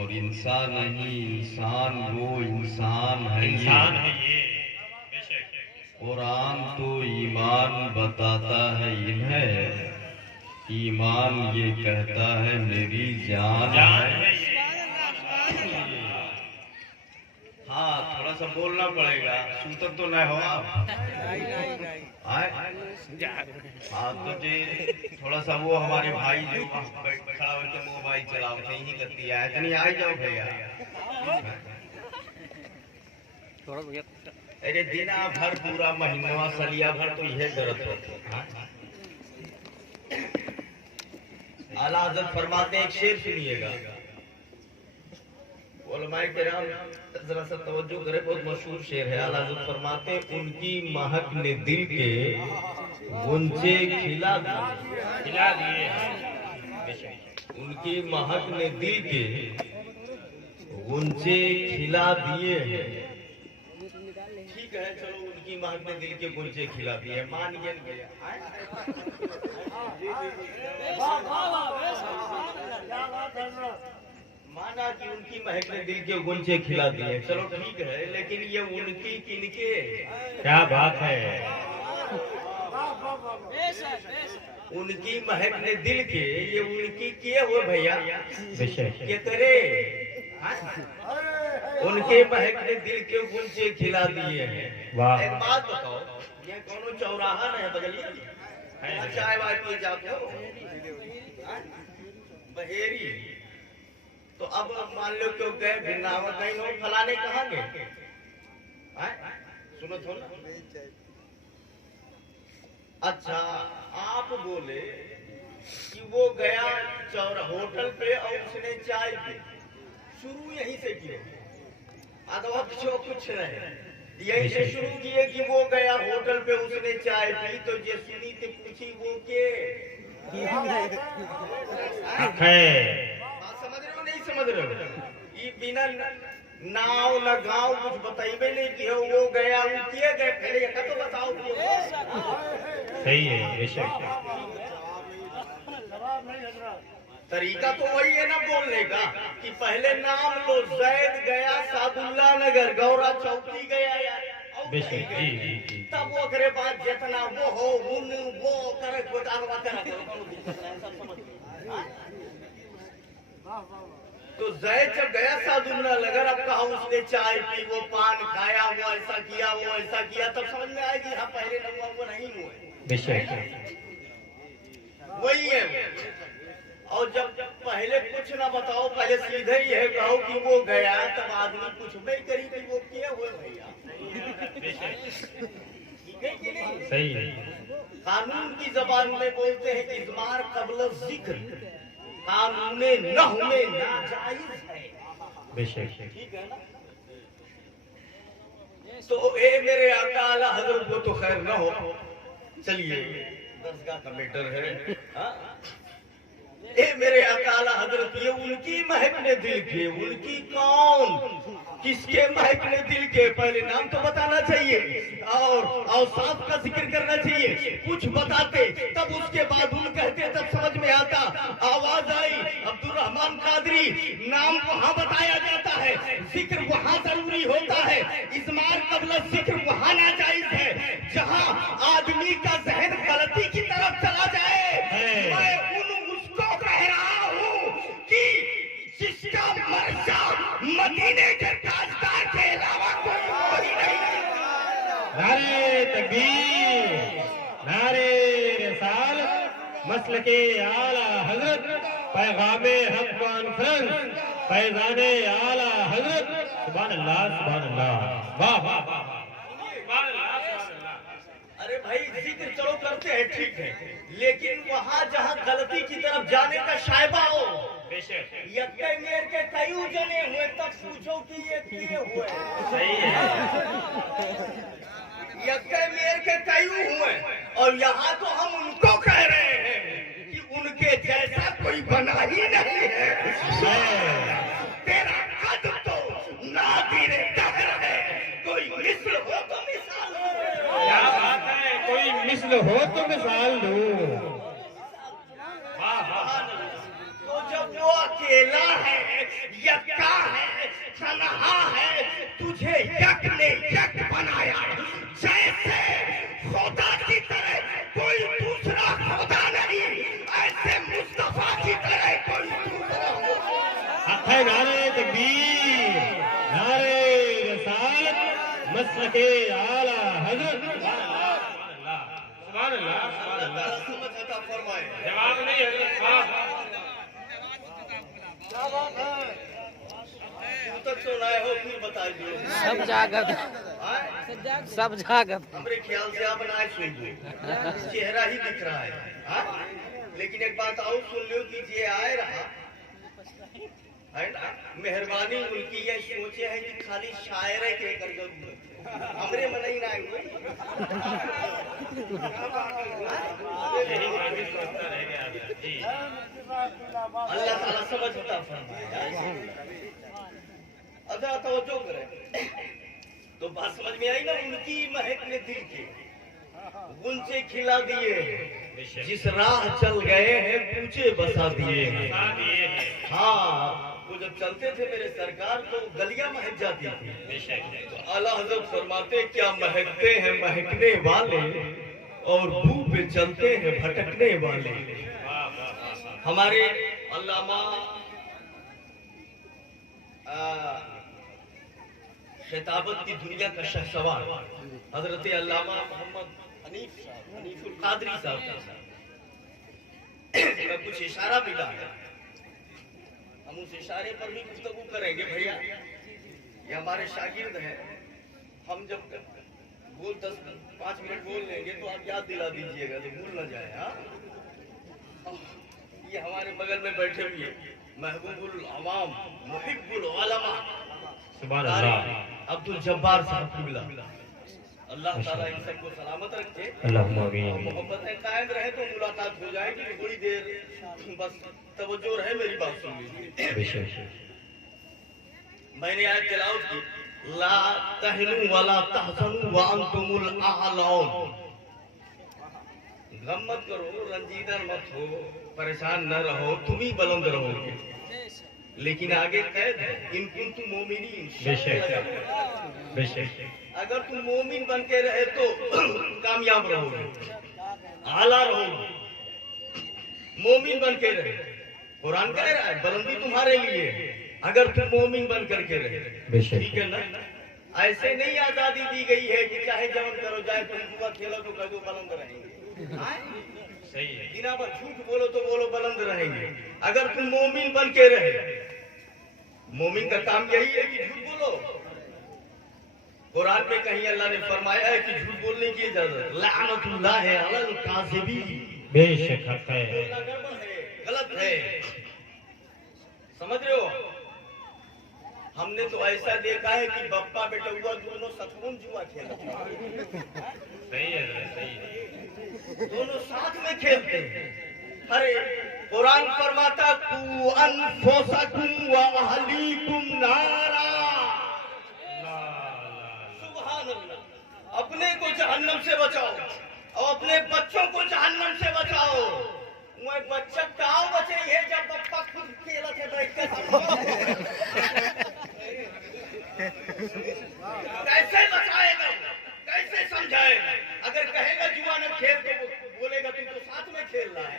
اور انسان نہیں، انسان وہ انسان ہے انسان ہے یہ۔ یہ بے شک قرآن تو ایمان بتاتا ہے انہیں، ایمان یہ کہتا ہے میری جان جان ہے۔ ہے یہ۔ ہاں تھوڑا سا بولنا پڑے گا، سوتر تو نہ ہو آپ۔ ہاں تو جی تھوڑا سا وہ ہمارے بھائی جو کھڑا ہو کے موبائل چلاؤ نہیں کرتی ہے اتنی آئی جاؤ بھیا۔ ارے دینا بھر پورا مہینہ سلیا بھر تو یہ ضرورت ہوتی۔ اعلیٰ حضرت فرماتے ہیں، ایک شعر سنیے گا، علماء کرام ذرا سا توجہ کرے، بہت مشہور شعر ہے۔ اعلیٰ حضرت فرماتے ہیں، ان کی مہک نے دل کے غنچے کھلا دیے، ان کی مہک نے دل کے غنچے کھلا دیے ہیں۔ ٹھیک ہے چلو، ان کی مہک نے دل کے غنچے کھلا دیے ہیں، مان گیا۔ مانا کہ ان کی مہک نے دل کے غنچے کھلا دیے، چلو ٹھیک ہے، لیکن یہ ان کی کن کے؟ کیا بات ہے، ان کی مہک نے دل کے، یہ ان کی کیے ہوئے بھیا بے شک یہ تیرے، ان کے مہک نے دل کے غنچے کھلا دیے ہیں۔ واہ۔ ایک بات بتاؤ، یہ کونوں چوراہا نہ ہے بگلیہ چائے وائے پیے جاتے ہو بہیری، تو اب مان لو کہ گئے بھناوت نہیں ہو پھلانے کہاں گئے؟ سنو تھو نا، اچھا آپ بولے کہ وہ گیا ہوٹل پہ اور اس نے چائے پی، شروع یہیں سے کیا، ادوا پچھو کچھ نہیں، یہیں سے شروع کیے کہ وہ گیا ہوٹل پہ اس نے چائے پی، تو یہ سنی تھی پوچھی وہ کے حق ہے، سمجھ رہے ہو نہیں سمجھ رہے ہو؟ یہ بنا ناؤ نہ گاؤں کچھ بتائی بھی نہیں کہ وہ گیا وہ کیے گئے، پہلے یہ تو بتاؤ صحیح ہے بے شک۔ طریقہ تو وہی ہے نا بولنے کا کہ پہلے نام لو، زید گیا سعد اللہ نگر، گورا چوکی گیا بے شک جی جی جی، تب وہ کرے بات جتنا وہ ہو ان وہ کرے تو زید جب گیا سعد اللہ نگر، اب کہا اس نے چائے پی، وہ پان کھایا، وہ ایسا کیا وہ ایسا کیا، تب سمجھ میں آئے گی ہاں پہلے نہ ہوا وہ نہیں ہوئے، بے شک وہی ہے۔ اور جب پہلے کچھ نہ بتاؤ، پہلے سیدھے ہی ہے کہو کہ وہ گیا، تب آدمی کچھ نہیں کری کہ وہ کیے ہوئے بھیا، صحیح ہے، قانون کی زبان میں بولتے ہیں کہ اضمار قبل ذکر قانون نحو میں ناجائز ہے، بے شک ٹھیک ہے نا؟ تو اے میرے آقا اعلیٰ حضرت، وہ تو خیر نہ ہو، چلیے درسگاہ کا میٹر ہے، اے میرے آقا اعلیٰ حضرت، یہ ان کی مہک نے دل کے، ان کی کون کس کے مہک نے دل کے؟ پہلے نام تو بتانا چاہیے اور اوصاف کا ذکر کرنا چاہیے، کچھ بتاتے تب اس کے بعد ان کہتے تب سمجھ میں آتا۔ آواز آئی عبد الرحمن قادری، نام وہاں بتایا جاتا ہے، ذکر وہاں ضروری ہوتا ہے، اضمار قبل ذکر وہاں ناجائز ہے، جہاں آدمی کا ذہن غلطی کی طرف چلا جائے۔ میں اس کو کہہ رہا ہوں کہ جس کا مرجع مدینے کے تاجدار کے علاوہ کوئی نہیں۔ نعرہ تکبیر، نعرہ رسالت، مسلک اعلیٰ حضرت، پیغام حق کانفرنس، فیضان اعلیٰ حضرت، سبحان اللہ سبحان اللہ، واہ واہ واہ، ارے بھائی ذکر چلو کرتے ہیں ٹھیک ہے، لیکن وہاں جہاں غلطی کی طرف جانے کا شائبہ ہو، یکے میر کے کئیوں جنے ہوئے تب پوچھو کہ یہ کیے ہوئے، صحیح ہے، یکے میر کے کئیوں ہوئے، اور یہاں تو ہم ان کو کہہ رہے ہیں کہ ان کے جیسا کوئی بنا ہی نہیں ہے، تیرا قد تو نادر دہر ہے، کوئی مثل ہو تو مثال ہو۔ کیا بات ہے، کوئی مثل ہو تو مثال دو، تو جب وہ اکیلا ہے، یک तन्हा है, तुझे यक ने यक बनाया, जैसे खुदा की तरह कोई दूसरा खुदा नहीं, ऐसे मुस्तफा की तरह कोई दूसरा हक है नारे तकबीर, नारे रसालत, मसलके आला हजरत। सुभान अल्लाह, सुभान अल्लाह। समझ अता फरमाए। जवाब नहीं हजरत साहब। तक सुनाए हो फिर बताइए। सब जागत सब जागत हमारे ख्याल से आप बनाए सुन लो, चेहरा ही दिख रहा है, हाँ? लेकिन एक बात और सुन लो कि ये आए रहा है ना, मेहरबानी उनकी ये सोचे है कि खाली शायर के कर दो, हमरे मन ही ना आए हुए। यही मांगी सोचता रह गया जी। अल्लाह ताला समझता फरमाए। अदा तवज्जो करें तो बात समझ में आई ना, उनकी महक ने दिल के गुंचे खिला दिए, जिस राह चल गए हैं पूछे बसा दिए हैं। हाँ, वो जब चलते थे मेरे सरकार तो गलियां महक जाती थी। तो आला हजरत फरमाते क्या महकते हैं महकने वाले, और बू पे चलते हैं भटकने वाले। हमारे अल्लामा खिताबत की दुनिया का शहसवार हजरत अल्लामा मोहम्मद हनीफुल कादरी साहब का कुछ इशारा मिला है, हम उस इशारे पर भी गुफ्तगू करेंगे। भैया ये हमारे शागिर्द हैं, हम जब 5 मिनट बोल लेंगे तो आप याद दिला दीजिएगा तो भूल न जाए। हाँ, ये हमारे बगल में बैठे हुए महबूबुल अवाम मुहिब्बुल उलमा सुभान अल्लाह अब्दुल जब्बार साहब की मिला। अल्लाह ताला इन सबको सलामत रखे, अल्लाहुम्मा आमीन। मोहब्बतें कायम रहे तो मुलाकात हो जाएगी। थोड़ी देर बस तवज्जो रहे, मेरी बात सुन लीजिए। बेशक मैंने आज तिलावत की, ला तहनु वला तहसनु व अंतुमुल आलौन। गम मत करो, रंजीदा मत हो, परेशान न रहो, तुम ही बुलंद रहोगे। लेकिन आगे कैद है, इन कुंतुम मोमिनीन। बेशक बेशक। अगर तुम मोमिन बन के रहे तो कामयाब रहोगे, आला रहोगे। मोमिन बन के रहे, कुरान कह रहा है बुलंदी तुम्हारे लिए, अगर तुम मोमिन बन करके रहे। ठीक है ना? ऐसे नहीं आजादी दी गई है कि चाहे जमन करो, जाए तुम जुआ खेलो तो कह दो बुलंद रहेंगे। सही है। बिना पर झूठ बोलो तो बोलो बुलंद रहेंगे। अगर तुम मोमिन बन के रहे, मोमिन का काम यही है कि झूठ बोलो। कुरान में कहीं अल्लाह ने फरमाया है कि झूठ बोलने की इजाजत, लानतुल्लाह अलल काज़िबीन। बेशक हक है, बोलना गड़बड़ है, गलत है, समझ रहे हो? हमने तो ऐसा देखा है कि बप्पा बेटुआ दोनों सतून जुआ खेला, सही है, सही है। दोनों साथ में खेलते हैं। अरे कुरान फरमाता कु अनफुसकुम व अहलीकुम नारा। सुभान अल्लाह। अपने को जहन्नम से बचाओ और अपने बच्चों को जहन्नम से बचाओ। मैं बच्चा काव बचे है जब बप्पा खुद खेला थे बैठ कर। कैसे बचाएगा, कैसे समझाएगा? अगर कहेगा जुआ न खेल तो बोलेगा तुम तो साथ में खेल रहा है।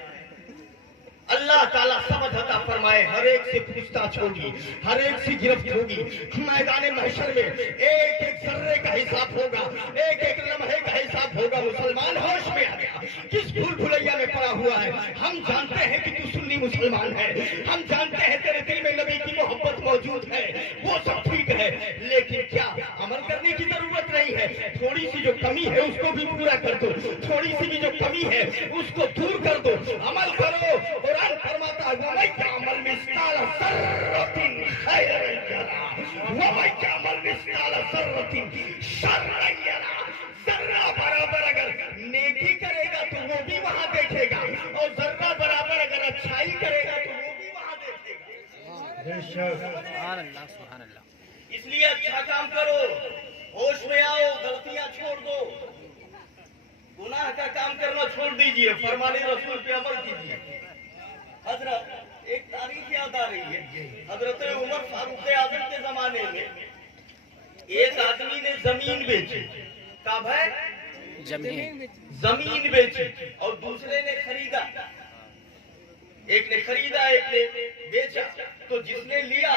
अल्लाह ताला समझ अता फरमाए, हर एक से पूछताछ होगी, हर एक से गिरफ्त होगी। मैदान महशर में एक एक जर्रे का हिसाब होगा, एक एक लम्हे का हिसाब होगा। मुसलमान होश में आ गया, किस भूल भुलैया में पड़ा हुआ है। हम जानते हैं कि तू सुन्नी मुसलमान है, हम जानते हैं तेरे दिल में नबी की मोहब्बत मौजूद है, वो सब ठीक है, लेकिन क्या अमल करने की जरूरत नहीं है? थोड़ी सी जो कमी है उसको भी पूरा कर दो, थोड़ी सी भी जो कमी है उसको दूर कर दो, अमल करो। कुरान फरमाता है वमन यअमल मिस्काल ज़र्रतिन खैरन यरा वमन यअमल मिस्काल ज़र्रतिन शर्रन यरा। जर्रा बराबर अगर नेकी करेगा तो वो भी वहां देखेगा, और जर्रा बराबर अगर अच्छाई करेगा तो वो भी वहां देखेगा। सुभान अल्लाह सुभान अल्लाह। इसलिए अच्छा काम करो, होश में आओ, गलतियां छोड़ दो, गुनाह का काम करना छोड़ दीजिए, फरमाने रसूल पे अमल कीजिए। हजरत एक तारीख याद आ रही है, हजरत उमर फारूक आजम के जमाने में एक आदमी ने जमीन बेची। कब है? जमीन बेची और दूसरे ने खरीदा। एक ने खरीदा, एक ने बेचा। तो जिसने लिया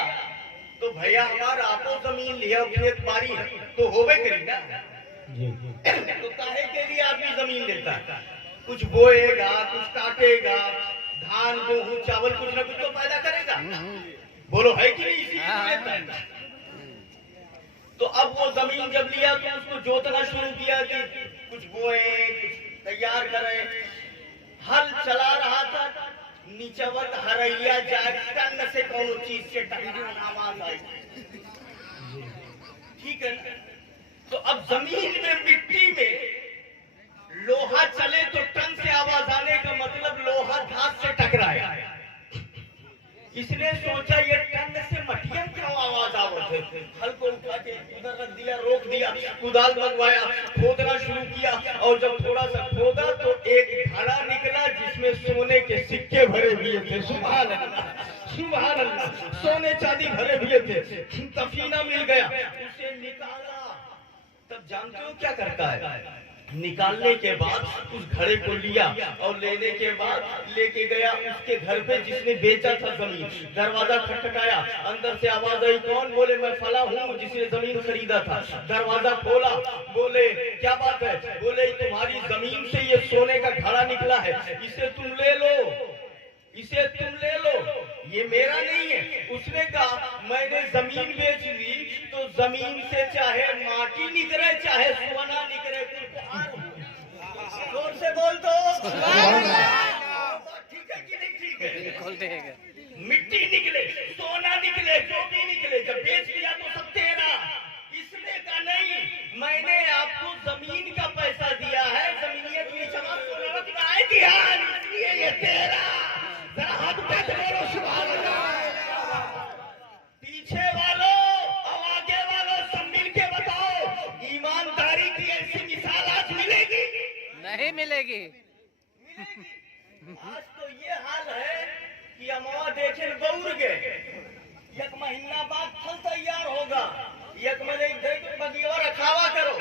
तो भैया हमारा आपो जमीन लिया, खेत बाड़ी है तो होवे करी ना। तो काहे के लिए आदमी जमीन लेता है? कुछ बोएगा, कुछ काटेगा, धान गेहूं चावल कुछ ना कुछ तो पैदा करेगा। बोलो है कि नहीं? इसी लेता है। तो अब वो जमीन जब लिया तो उसको जोतना शुरू किया कि कुछ बोए, कुछ तैयार करे। हल चला रहा था, नीचवत हरैया जाए टन से कोनो चीज से टकराना आवाज आई। ठीक है ना? तो अब जमीन में, मिट्टी में लोहा चले तो टन से आवाज आने का मतलब लोहा धात से टकराया। इसने सोचा ये टन से मटिया क्यों आवाज आवत है? हल को उठा के उधर रख दिया, रोक दिया, कुदाल मंगवाया, खोदना शुरू किया और जब थोड़ा सा खोदा तो एक घड़ा निकला जिसमें सोने के सिक्के भरे हुए थे। सुभान अल्लाह, सुभान अल्लाह, सोने चांदी भरे हुए थे। तफीना मिल गया, उसे निकाला। तब जानते हो क्या करता है? निकालने के बाद उस घड़े को लिया और लेने के बाद लेके गया उसके घर पे जिसने बेचा था जमीन। दरवाजा खटखटाया, अंदर से आवाज आई, कौन? बोले मैं फला हूँ जिसने जमीन खरीदा था। दरवाजा खोला, बोले क्या बात है? बोले तुम्हारी जमीन से ये सोने का घड़ा निकला है, इसे तुम ले लो, इसे तुम ले लो, ये मेरा नहीं है। उसने कहा मैंने जमीन बेच ली तो जमीन से चाहे माटी निकले चाहे सोना निकले, जोर से बोल दो। ठीक है कि नहीं? ठीक है। मिट्टी निकले, सोना निकले, जो भी निकले, जब बेच लिया तो सब तेरा। इसने कहा नहीं, मैंने आपको जमीन का पैसा दिया है, जमीनियत की जमा सोना दिया, इसलिए ये तेरा। जरा हाथ उठा के बोलो सुभान अल्लाह। पीछे वालों और आगे वालों सब मिल के बताओ, ईमानदारी की ऐसी मिसाल आज मिलेगी? नहीं मिलेगी। आज तो ये हाल है कि अमवा देखे गौर गए, एक महीना बाद फल तैयार होगा, एक महीने बगिया रखावा करो,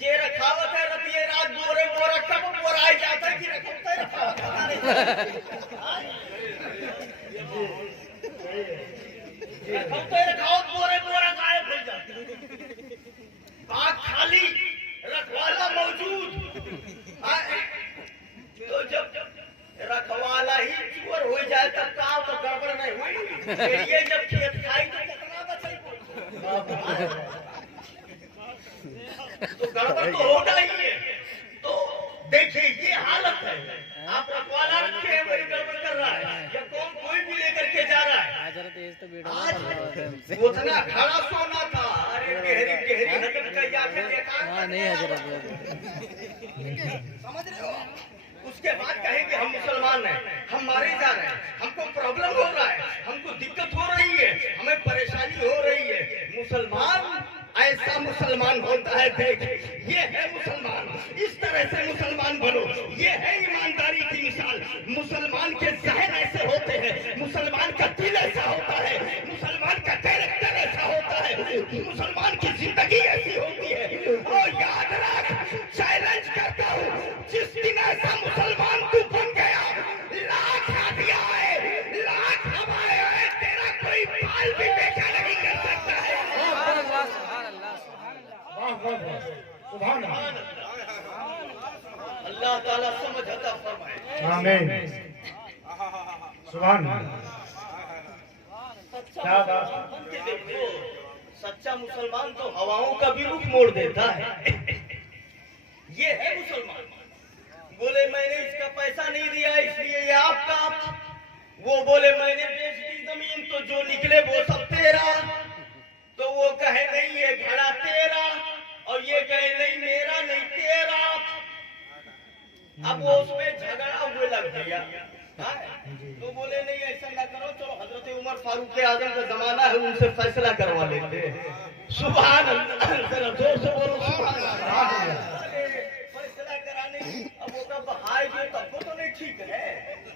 जे रखावत है रतिये रात बोरे बोरा कब बोराई जाता है कि रखते रखावत बोरे बोरा गायब हो जाते। बाग खाली, रखवाला मौजूद। तो जब रखवाला ही चोर हो जाए तब का तो गड़बड़ नहीं हुई। ये जब खेत खाई तो कितना बचे? तो गड़बड़ तो होगा ही है। तो देखिए ये हालत है, आप रखवाला रखे हैं, वही गड़बड़ कर रहा है, या कौन कोई भी लेकर के जा रहा है। आज उतना खड़ा सोना था, अरे गहरी गहरी हजरत का जाकर देखा नहीं हजरत, समझ रहे हो? उसके बाद कहेंगे हम मुसलमान हैं, हम मारे जा रहे हैं, हमको प्रॉब्लम हो रहा है, हमको दिक्कत हो रही है, हमें परेशानी हो रही है। मुसलमान ऐसा मुसलमान होता है, देख ये है मुसलमान, इस तरह से मुसलमान बनो, ये है ईमानदारी की मिसाल। मुसलमान के जहन ऐसे होते हैं, मुसलमान का दिल ऐसा होता है, मुसलमान का कैरेक्टर ऐसा होता है, मुसलमान की जिंदगी ऐसी होती है। और याद रख, चैलेंज करता हूँ, जिस दिन ऐसा मुसलमान तू बन गया, लाख हदिया है, लाख हवाएं है, तेरा कोई बाल भी देखा नहीं कर सकता है। अल्लाह ताला समझ अता फरमाए। आमीन। सुभान अल्लाह। सच्चा मुसलमान बन के देखो, सच्चा मुसलमान तो हवाओं का भी रुख मोड़ देता है। ये है मुसलमान। बोले मैंने इसका पैसा नहीं दिया इसलिए ये आपका, वो बोले मैंने बेच दी जमीन तो जो निकले वो सब तेरा, तो वो कहे नहीं ये घड़ा तेरा, और ये कहे नहीं मेरा नहीं तेरा। अब वो उसमें झगड़ा हुए लग गया। तो बोले नहीं ऐसा ना करो, चलो हजरत उमर फारूक आजम का जमाना है, उनसे फैसला करवा लेते। सुभान अल्लाह, जरा जोर से बोलो सुभान अल्लाह। फैसला कराने अब वो कब हाय जो तब तो नहीं ठीक है,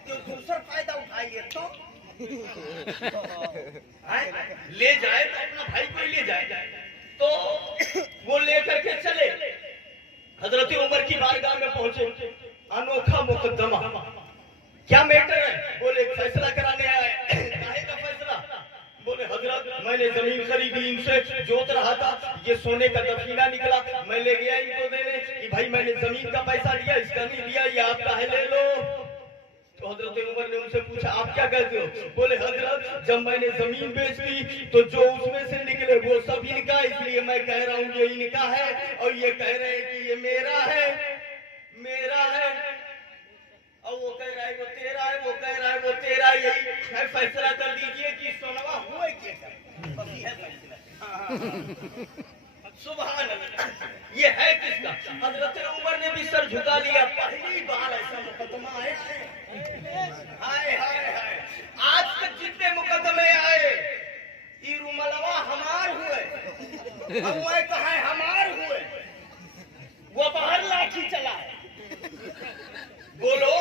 जो दूसरा फायदा उठाइए तो ले जाए तो अपना भाई को ले जाए, तो वो लेकर के चले। हजरत उमर की बारगाह में पहुंचे, अनोखा मुकदमा। क्या मैटर है? बोले फैसला कराने आए। काहे का फैसला? बोले हजरत मैंने जमीन खरीदी, इनसे जोत रहा था, ये सोने का दफीना निकला, मैं ले गया इनको देने कि भाई मैंने जमीन का पैसा दिया, इसका नहीं दिया, ये आपका है, ले लो। तो हजरत उमर ने उनसे पूछा आप क्या कहते हो? बोले हजरत जब मैंने जमीन बेच दी तो जो उसमें से निकले वो सब इनका, इसलिए मैं कह रहा हूँ ये इनका है, और ये कह रहे हैं कि ये मेरा है, मेरा है। और वो कह रहा है वो तेरा है, वो कह रहा है वो तेरा है। यही है, फैसला कर दीजिए कि सोनवा हुआ क्या सुभान अल्लाह। ये है किसका? हजरत उमर ने भी सर झुका लिया। पहली बार ऐसा मुकदमा है। हाय हाय हाय, आज तक जितने मुकदमे आए ये रुमलवा हमार हुए, अब वो कहा है हमार हुए, वो बाहर लाठी चलाए। बोलो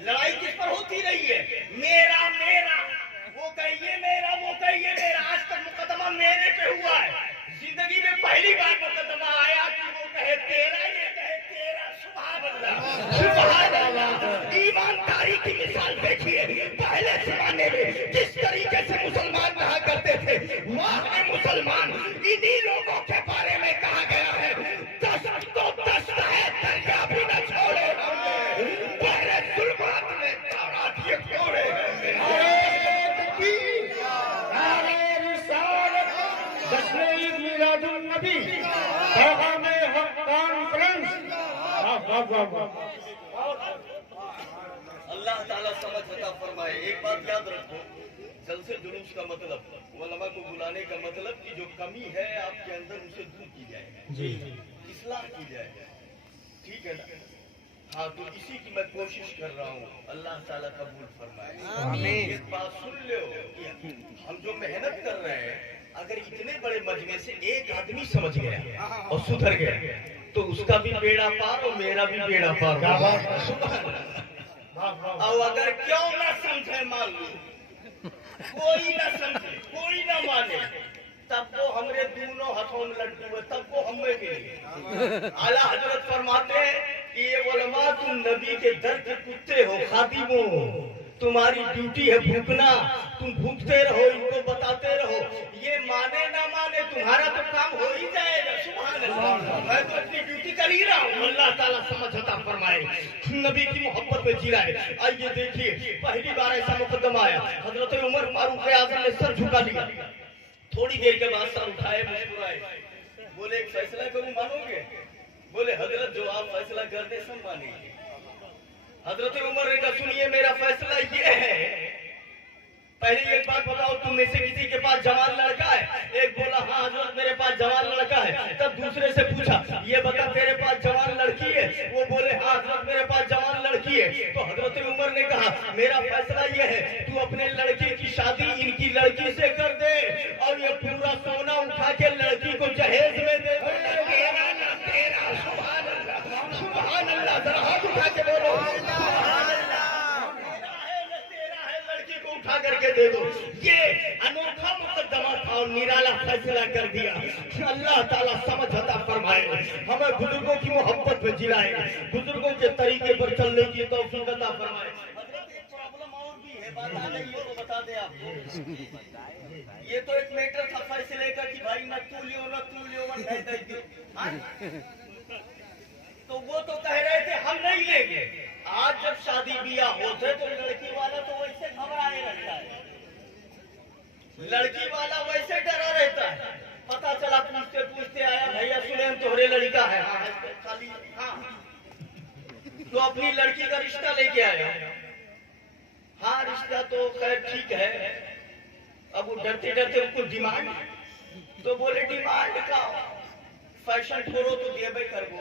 लड़ाई किस पर होती रही है? मेरा मेरा, वो कहिए मेरा, वो कहिए मेरा। आज तक मुकदमा मेरे पे हुआ है। जिंदगी में पहली बार मुकदमा आया कि वो कहे तेरा, ये कहे तेरा। सुभान अल्लाह, सुभान अल्लाह। ईमानदारी की मिसाल देखिए। पहले जमाने में जिस तरीके से मुसलमान कहा करते थे, वाह मुसलमान, इन्हीं लोगों के बारे में कहा गया है, दस्त तो दस्त है, दरिया भी न छोड़े हमने, पहले जुल्मात में तौरात ये छोड़े। अल्लाह ताला समझ अता फरमाए। एक बात याद रखो, जलसे जुलूस का मतलब, उलमा को बुलाने का मतलब कि जो कमी है आपके अंदर उसे दूर की जाए जी, इस्लाह की जाए, ठीक है ना? हाँ, तो इसी की मैं कोशिश कर रहा हूँ। अल्लाह ताला कबूल फरमाए। आमीन। एक बात सुन लो, हम जो मेहनत कर रहे हैं, अगर इतने बड़े मजमे से एक आदमी समझ गया और सुधर गया तो उसका भी बेड़ा पार और मेरा भी बेड़ा पार। और अगर क्यों ना समझे, मान लो कोई ना समझे, कोई ना माने, तब वो हमरे दोनों हाथों में लड्डू है, तब वो हमें भी। आला हजरत फरमाते हैं कि ये उलमा तुम नबी के दर के कुत्ते हो, खादिमो, तुम्हारी ड्यूटी है भूखना, तुम भूखते रहो, इनको बताते रहो, ये माने ना माने तुम्हारा तो काम हो ही जाएगा। सुभान अल्लाह, मैं तो अपनी ड्यूटी कर ही रहा हूँ। अल्लाह ताला समझ अता फरमाए, नबी की मोहब्बत में जी रहा है। आइए देखिए, पहली बार ऐसा मुकदमा आया, हजरत उमर फारूक आजम ने सर झुका लिया। थोड़ी देर के बाद सर उठाए, मुस्कुराए, बोले एक फैसला करूं, मानोगे? बोले हजरत जो आप फैसला कर दे सब मानेंगे। हजरत उमर ने कहा सुनिए मेरा फैसला ये है, पहले एक बात बताओ, तुम में से किसी के पास जवान लड़का है? एक बोला हाँ हजरत मेरे पास जवान लड़का है। तब दूसरे से पूछा ये बता तेरे पास जवान लड़की है? वो बोले हाँ हजरत मेरे पास जवान लड़की है। तो हजरत उमर ने कहा मेरा फैसला ये है, तू अपने लड़के की शादी इनकी लड़की से कर दे और ये पूरा सोना उठा के लड़की को जहेज में दे दे। तेरा ना तेरा। सुभान अल्लाह, सुभान अल्लाह, जरा हाथ उठा के बोलो उठा करके दे दो। ये अनोखा मुकदमा था और निराला फैसला कर दिया। अल्लाह ताला समझ अता फरमाए, हमें बुजुर्गों की मोहब्बत में जिलाए, बुजुर्गों के तरीके पर चलने की तौफीक अता फरमाए। प्रॉब्लम और भी है, बात आ गई हो तो बता दे आपको। ये तो एक मैटर था फैसले का कि भाई न तू लियो न तू लियो, तो वो तो कह रहे थे हम नहीं लेंगे। आज जब शादी ब्याह होते तो लड़की वाला तो वैसे घबराए रहता है, लड़की वाला वैसे डरा रहता है। पता चला पूछते पूछते आया भैया सुने तोहरे लड़का है, हाँ खाली हाँ, तो अपनी लड़की का रिश्ता लेके आया। हाँ रिश्ता तो खैर ठीक है। अब वो डरते डरते उनको डिमांड, तो बोले डिमांड का फैशन छोड़ो तो देबे करबो।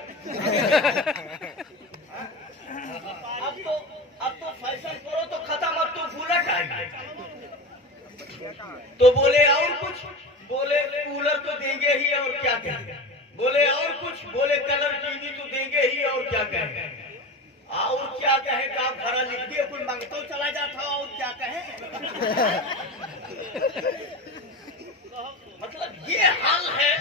अब तो फैशन करो तो खत्म, अब तो बुलेट आएगी। तो बोले और कुछ? बोले कूलर तो देंगे ही और क्या कहेंगे। बोले और कुछ? बोले कलर टीवी तो देंगे ही और क्या कहेंगे। और क्या कहे, काम खरा लिख दिए, कोई मांगतो चला जाता और क्या कहे। मतलब ये हाल है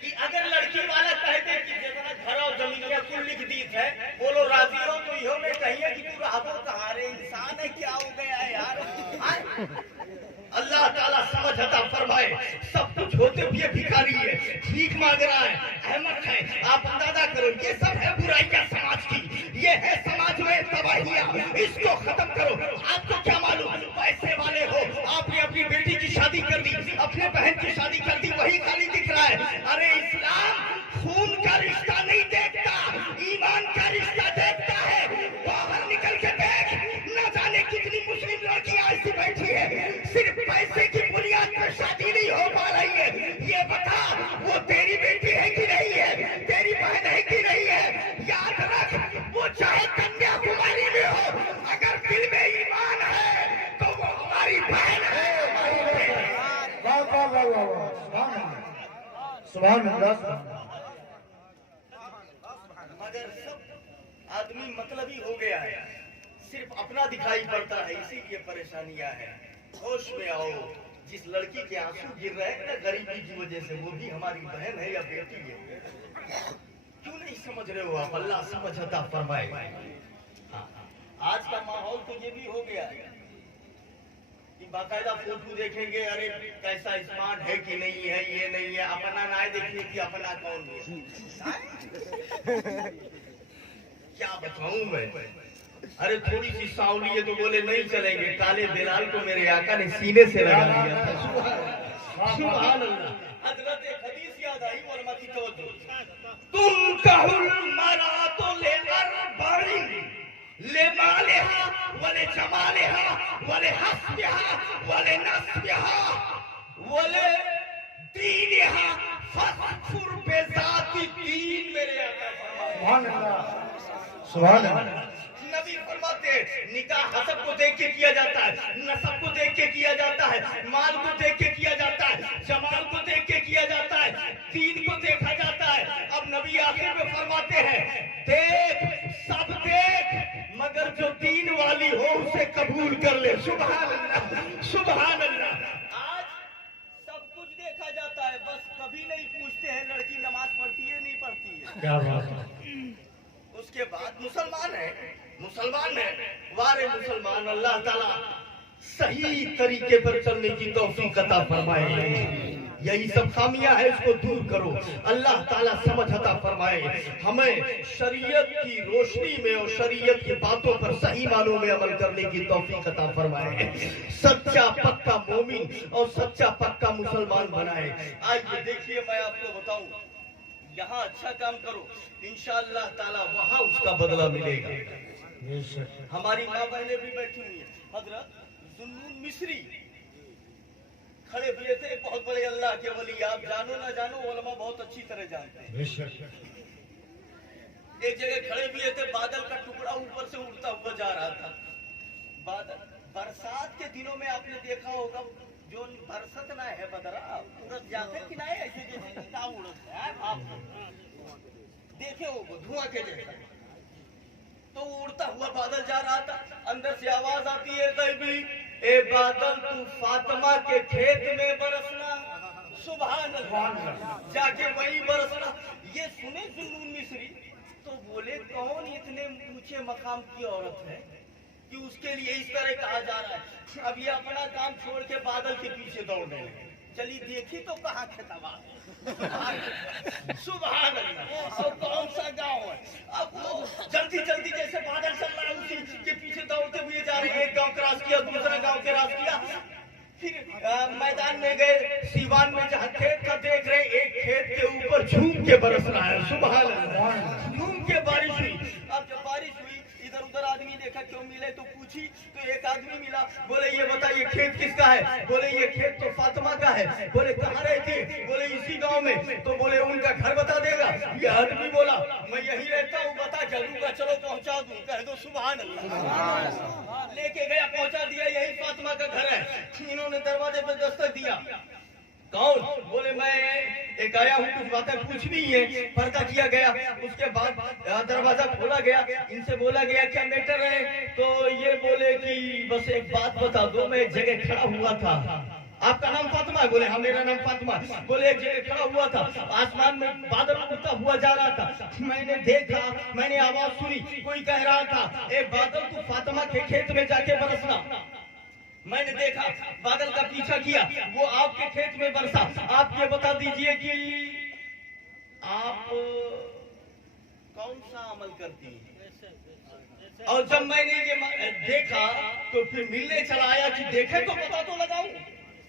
कि अगर लड़की वाला कहते कि जितना घर और जमीन या कुल लिख दी है, बोलो राजी हो, तो इहो में कहिए कि तू राबो कहारे इंसान है, क्या हो गया है यार। अल्लाह ताला समझ अता फरमाए। सब कुछ होते हुए भिखारी है, भीख मांग रहा है, अहमद है। आप अंदाजा करो, ये सब है बुराइयां समाज की, ये है समाज में तबाहियां, इसको खत्म करो। आपको क्या मालूम, पैसे वाले हो, आपने अपनी बेटी की शादी कर दी, अपने बहन की शादी कर दी, वही खाली दिख रहा है। अरे इस्लाम खून का रिश्ता नहीं देखता, ईमान का रिश्ता देखता है। बाहर निकल के देख, न जाने कितनी मुस्लिम लड़कियां ऐसी बैठी है, सिर्फ पैसे की बुनियाद पर शादी नहीं हो पा रही है। ये बता, वो तेरी बेटी है कि नहीं है, तेरी बहन है कि नहीं है। याद रख, वो चाहे कन्याकुमारी में हो, अगर दिल में ईमान है तो वो हमारी बहन है। मगर सब आदमी मतलबी हो गया है, सिर्फ अपना दिखाई पड़ता है, इसीलिए परेशानियां हैं। होश में आओ, जिस लड़की के आंसू गिर रहे हैं ना गरीबी की वजह से, वो भी हमारी बहन है या बेटी है। क्यों नहीं समझ रहे हो आप, अल्लाह समझ अता फरमाए। हाँ, आज का माहौल तो ये भी हो गया है कि बाकायदा फोटो देखेंगे, अरे कैसा स्मार्ट है कि नहीं है, ये नहीं है, अपना ना देखेंगे कि अपना कौन है। क्या बताऊं मैं, अरे थोड़ी सी सावली है तो बोले नहीं चलेंगे, काले बिलाल को मेरे आका ने सीने से लगा दिया था। सुभान अल्लाह। हजरत हदीस याद आई, वरमा की तवज्जो, तुम कहल मरा तो ले अरबानी ले मालेहा वले जमालेहा वले हस्बिहा वले नस्बिहा वले दीनिहा फस्फुर बेजाती दीन। मेरे आका सुभान अल्लाह, सुभान अल्लाह। नबी फरमाते हैं, निकाह हसब को देख के किया जाता है, नसब को देख के किया जाता है, माल को देख के किया जाता है, जमाल को देख के किया जाता है, दीन को देखा जाता है। अब नबी आखिर में फरमाते हैं, देख सब देख, मगर जो दीन वाली हो उसे कबूल कर ले। सुभान अल्लाह, सुभान अल्लाह। आज सब कुछ देखा जाता है, बस कभी नहीं पूछते हैं लड़की नमाज पढ़ती है नहीं पढ़ती है। क्या बात है। उसके बाद मुसलमान है, मुसलमान है, वारे मुसलमान, अल्लाह ताला सही तरीके पर चलने की तौफीक अता फरमाए। यही सब खामियां है, इसको दूर करो, अल्लाह ताला समझ अता फरमाए। हमें शरीयत की रोशनी में और शरीयत की बातों पर सही मानों में अमल करने की तौफीक अता फरमाए। सच्चा पक्का मोमिन और सच्चा पक्का मुसलमान बनाए। आइए देखिए, मैं आपको बताऊं, यहाँ अच्छा काम करो, इंशाअल्लाह ताला वहाँ उसका बदला मिलेगा। हमारी माँ बहनें भी बैठी हुई है। हजरत जुन्नून मिस्री खड़े हुए थे, बहुत बड़े अल्लाह के वली, आप जानो ना जानो, उलमा बहुत अच्छी तरह जानते हैं। एक जगह खड़े हुए थे, बादल का टुकड़ा ऊपर से उड़ता हुआ जा रहा था। बादल, बरसात के दिनों में आपने देखा होगा, जो बरसत ना है बदरा उड़त जाते कि नहीं, ऐसे जैसे क्या उड़त है, आप देखे होगा धुआं के जैसा। तो उड़ता हुआ बादल जा रहा था, अंदर से आवाज आती है, कभी ए बादल तू फातिमा के खेत में बरसना। सुभान अल्लाह, जाके वही बरसना। ये सुने जुन्नून मिस्री तो बोले, कौन इतने ऊंचे मकाम की औरत है कि उसके लिए इस तरह कहा जा रहा है। अब ये अपना काम छोड़ के बादल के पीछे दौड़ने लगे। चली देखी तो कहाँ खेतवा, सुभान अल्लाह। और कौन सा गांव है, अब वो जल्दी जल्दी जैसे बादल चल रहा है उसी के पीछे दौड़ते हुए जा रहे हैं। एक गांव क्रॉस किया, दूसरा गांव क्रॉस किया, फिर मैदान में गए, सीवान में जहाँ खेत का देख रहे, एक खेत के ऊपर झूम के बरस रहा है। सुभान अल्लाह, झूम के बारिश हुई। अब जब बारिश हुई, इधर उधर आदमी देखा, क्यों मिले तो पूछी, तो एक आदमी मिला, बोले ये बताइए खेत किसका है। बोले ये खेत तो फातिमा का है। बोले कहाँ रहती, बोले इसी गांव में। तो बोले उनका घर बता देगा। ये आदमी बोला, मैं यही रहता हूँ, बता चलूंगा, चलो पहुंचा दूं, कह दो सुभान अल्लाह। लेके गया, पहुंचा दिया, यही फातिमा का घर है। इन्होंने दरवाजे पर दस्तक दिया, कौन, बोले मैं एक एक आया हूँ, कुछ बातें पूछनी है। पर्दा किया गया, उसके बाद दरवाजा खोला गया, इनसे बोला गया क्या मैटर है, तो ये बोले कि बस एक बात बता दो, मैं एक जगह खड़ा हुआ था। आपका नाम फातिमा है? बोले हाँ मेरा नाम फातिमा। बोले एक जगह खड़ा हुआ था, आसमान में बादल उड़ता हुआ जा रहा था, मैंने देखा, मैंने आवाज सुनी, कोई कह रहा था ए बादल तू फातिमा के खेत में जाके बरसना। मैंने देखा, बादल का पीछा किया, वो आपके खेत में बरसा। आप ये बता दीजिए कि आप कौन सा अमल करती हैं? और जब मैंने ये देखा तो फिर मिलने चला आया कि देखे तो पता तो लगाऊं।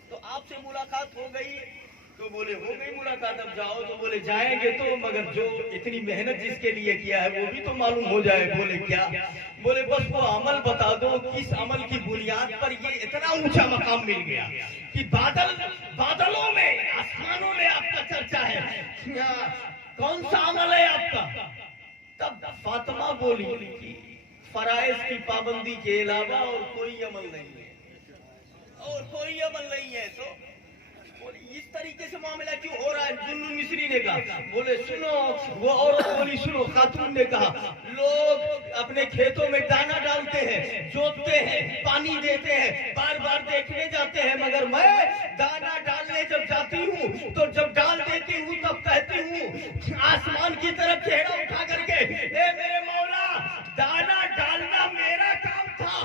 तो आपसे मुलाकात हो गई, तो बोले हो गई मुलाकात, अब जाओ। तो बोले जाएंगे तो, मगर जो इतनी मेहनत जिसके लिए किया है वो भी तो मालूम हो जाए। बोले क्या? बोले बस वो अमल बता दो, किस अमल की बुनियाद पर ये इतना ऊंचा मकाम मिल गया कि बादलों में, आसमानों में आपका चर्चा है। कौन सा अमल है आपका? तब फातिमा बोली कि फराइज की पाबंदी के अलावा और कोई अमल नहीं है, और कोई अमल नहीं है। तो इस तरीके से मामला क्यों हो रहा है? जुन्नून मिस्री ने कहा। बोले सुनो, वो औरत बोली सुनो, खातून ने कहा लोग अपने खेतों में दाना डालते हैं, जोतते हैं, पानी देते हैं, बार बार देखने जाते हैं, मगर मैं दाना डालने जब जाती हूँ तो जब डाल देती हूँ तब कहती हूँ आसमान की तरफ चेहरा उठा करके, ए मेरे मौला, दाना डालना मेरा काम था,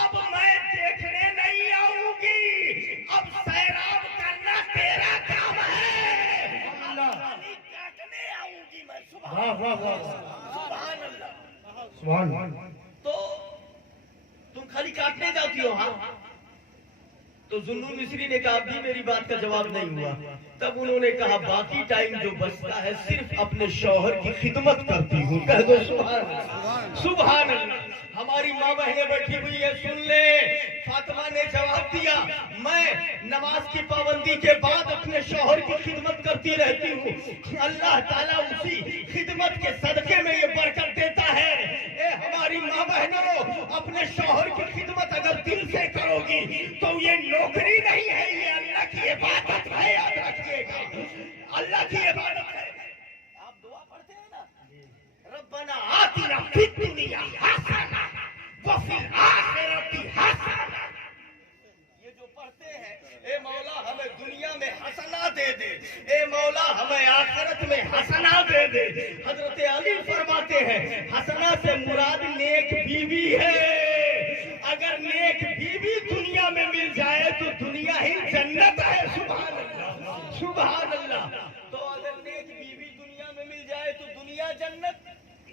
अब मैं देखने नहीं आऊंगी, अब सैराब करना तेरा काम है, काटने आऊंगी मैं। वाह वाह वाह, सुभान अल्लाह। सुभान। तो तुम खाली काटने जाती हो? हाँ। तो जुन्नून मिस्री ने कहा अभी मेरी बात का जवाब नहीं हुआ। तब उन्होंने कहा बाकी टाइम जो बचता है सिर्फ अपने शौहर की खिदमत करती हूँ। कह दो सुभान अल्लाह, सुभान अल्लाह। हमारी माँ बहनें बैठी हुई है, सुन ले। फातिमा ने जवाब दिया, मैं नमाज की पाबंदी के बाद अपने शौहर की खिदमत करती रहती हूँ, अल्लाह ताला उसी खिदमत के सदके में ये बरकत देता है। ए हमारी माँ बहनों, अपने शौहर की खिदमत अगर दिल से करोगी तो ये नौकरी नहीं है, ये अल्लाह की इबादत है, याद रखिएगा, अल्लाह की इबादत है। आप दुआ पढ़ते हैं ना, रब्बना आतिना फिद दुनिया हसना व फिल आखिरति हसना, ये जो पढ़ते हैं, ए मौला हमें दुनिया में हसना दे दे, ए मौला हमें आखिरत में हसना दे दे। हजरत अली फरमाते हैं हसना से मुराद नेक बीवी है। अगर नेक बीवी दुनिया में मिल जाए तो दुनिया ही जन्नत है। सुभान अल्लाह, सुभान अल्लाह। तो अगर नेक बीवी दुनिया में मिल जाए तो दुनिया जन्नत,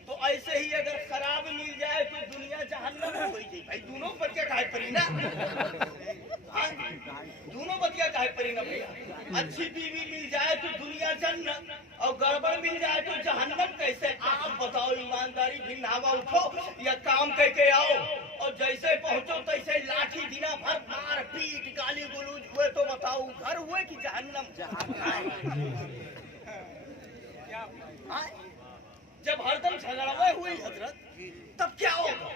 तो ऐसे ही अगर खराब मिल जाए तो दुनिया जहन्नम हो गई। भाई दोनों बच्चे काहे परी ना, दोनों बच्चे काहे परी ना भैया। अच्छी बीवी मिल जाए तो दुनिया जन्नत, और गड़बड़ मिल जाए तो जहन्नम कैसे? आप बताओ, ईमानदारी भी नहावा उठो या काम करके आओ, और जैसे पहुंचो तैसे लाठी दिना भर मार पीट गाली गुलूज हुए तो बताओ घर हुए कि जहन्नम? जब हरदम झगड़ावे हुई हजरत, तब क्या होगा?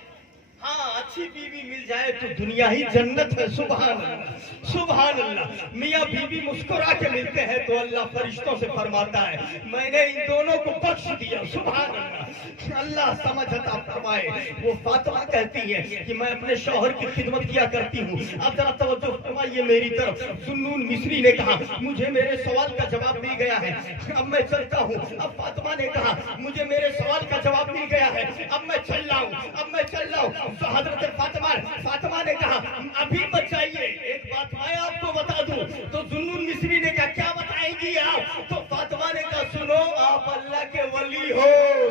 हाँ, अच्छी बीवी मिल जाए तो दुनिया ही जन्नत है। सुभान अल्लाह, सुभान अल्लाह। मियाँ बीवी मुस्कुरा के मिलते हैं तो अल्लाह फरिश्तों से फरमाता है मैंने इन दोनों को बख्श दिया। सुभान अल्लाह, अल्लाह समझ अता फरमाए। वो फातिमा कहती है कि मैं अपने शौहर की खिदमत किया करती हूँ। अब जरा तवज्जो फरमाइए मेरी तरफ। जुन्नून मिस्री ने कहा मुझे मेरे सवाल का जवाब मिल गया है, अब मैं चलता हूँ। अब फातिमा ने कहा मुझे मेरे सवाल का जवाब मिल गया है, अब मैं चल रहा हूँ, अब मैं चल रहा हूँ। तो हजरत फातिमा ने कहा अभी मत जाइए, एक बात मैं आपको बता दूं। तो जुन्नून मिस्री ने कहा क्या बताएंगी आप? तो फातिमा ने कहा सुनो, आप अल्लाह के वली हो।